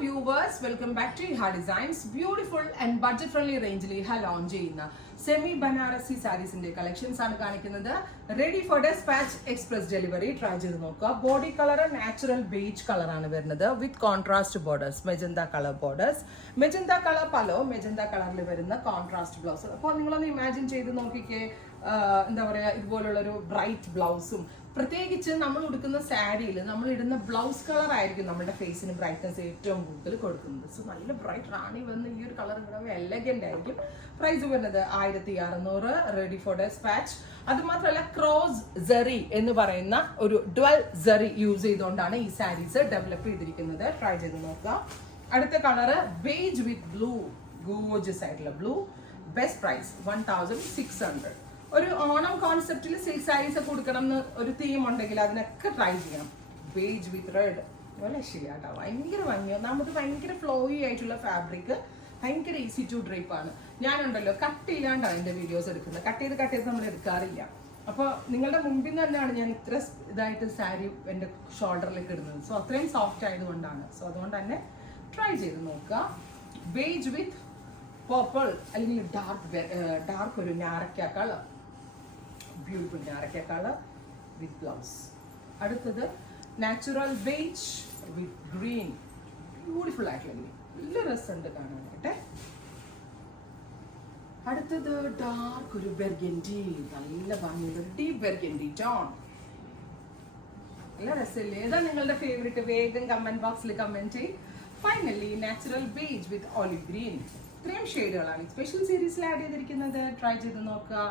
viewers, welcome back to Iha Designs. Beautiful and budget friendly range launch ചെയ്യുന്ന semi Banarasi സാരീസിന്റെ collections ആണ് കാണിക്കുന്നത്. Ready for despatch express delivery. Try ചെയ്ത് നോക്കുക. Body colour natural beige colour ആണ് വരുന്നത് with contrast borders, magenta colour borders, magenta colour പലോ, magenta കളറിൽ വരുന്ന കോൺട്രാസ്റ്റ് ബ്ലൗസ്. അപ്പോൾ നിങ്ങളൊന്ന് ഇമാജിൻ ചെയ്ത് നോക്കിക്കേ, എന്താ പറയുക, ഇതുപോലുള്ളൊരു ബ്രൈറ്റ് ബ്ലൗസും പ്രത്യേകിച്ച് നമ്മൾ ഉടുക്കുന്ന സാരിയിൽ നമ്മൾ ഇടുന്ന ബ്ലൗസ് കളർ ആയിരിക്കും നമ്മുടെ ഫേസിന് ബ്രൈറ്റ്നസ് ഏറ്റവും കൂടുതൽ കൊടുക്കുന്നത്. സോ നല്ല ബ്രൈറ്റ് റാണി വന്ന് ഈ ഒരു കളർ ഇവിടെ എലഗന്റ് ആയിരിക്കും. പ്രൈസ് വരുന്നത് 1600, റെഡി ഫോർ ഡെസ്പാച്ച്. അത് മാത്രമല്ല ക്രോസ് സെറി എന്ന് പറയുന്ന ഒരു ഡ്വൽ സെറി യൂസ് ചെയ്തുകൊണ്ടാണ് ഈ സാരീസ് ഡെവലപ്പ് ചെയ്തിരിക്കുന്നത്. ട്രൈ ചെയ്ത് നോക്കുക. അടുത്ത colour beige with blue, gorgeous ആയിട്ടുള്ള ബ്ലൂ. Best price 1600. ഒരു ഓണം കോൺസെപ്റ്റിൽ സിൽക്ക് സാരീസ് ഒക്കെ കൊടുക്കണം എന്ന് ഒരു തീം ഉണ്ടെങ്കിൽ അതിനൊക്കെ ട്രൈ ചെയ്യണം. ബേജ് വിത്ത് റെഡ് വളരെ ശരിയാട്ടോ, ഭയങ്കര ഭംഗിയാണ്. നമുക്ക് ഭയങ്കര ഫ്ലോയി ആയിട്ടുള്ള ഫാബ്രിക്, ഭയങ്കര ഈസി ടു ഡ്രൈപ്പ് ആണ്. ഞാനുണ്ടല്ലോ കട്ട് ചെയ്യാണ്ടാണ് എൻ്റെ വീഡിയോസ് എടുക്കുന്നത്. കട്ട് ചെയ്ത് നമ്മൾ എടുക്കാറില്ല. അപ്പോൾ നിങ്ങളുടെ മുമ്പിൽ നിന്ന് തന്നെയാണ് ഞാൻ ഇത്ര ഇതായിട്ട് സാരി എൻ്റെ ഷോൾഡറിലേക്ക് ഇടുന്നത്. സോ അത്രയും സോഫ്റ്റ് ആയതുകൊണ്ടാണ്. സോ അതുകൊണ്ട് തന്നെ ട്രൈ ചെയ്ത് നോക്കുക. ബേജ് വിത്ത് പർപ്പിൾ അല്ലെങ്കിൽ ഡാർക്ക് ഒരു ഞാറക്ക കളർ, ബ്യൂട്ടിഫുൾ ഞാറക്ക കളർ വിത്ത് ബ്ലൗസ്. അടുത്തത് natural beige with green, beautiful ആയിട്ടുള്ള ഗ്രീൻ, നല്ല രസമുണ്ട് കാണാനായിട്ട്. അടുത്തത് ഡാർക്ക് ഒരു ബെർഗൻഡി, നല്ല ഭംഗിയുള്ള ഡീപ് ബെർഗൻഡി ടോൺ, നല്ല രസമില്ലേ? ഏതാ നിങ്ങളുടെ ഫേവറേറ്റ്? വേഗം കമന്റ് ബോക്സിൽ കമന്റ് ചെയ്യും. ഫൈനലി നാച്ചുറൽ ബേജ് വിത്ത് ഓലിവ് ഗ്രീൻ. ഇത്രയും ഷെയ്ഡുകളാണ് സ്പെഷ്യൽ സീരീസിൽ ആഡ് ചെയ്തിരിക്കുന്നത്. ട്രൈ ചെയ്ത് നോക്കുക.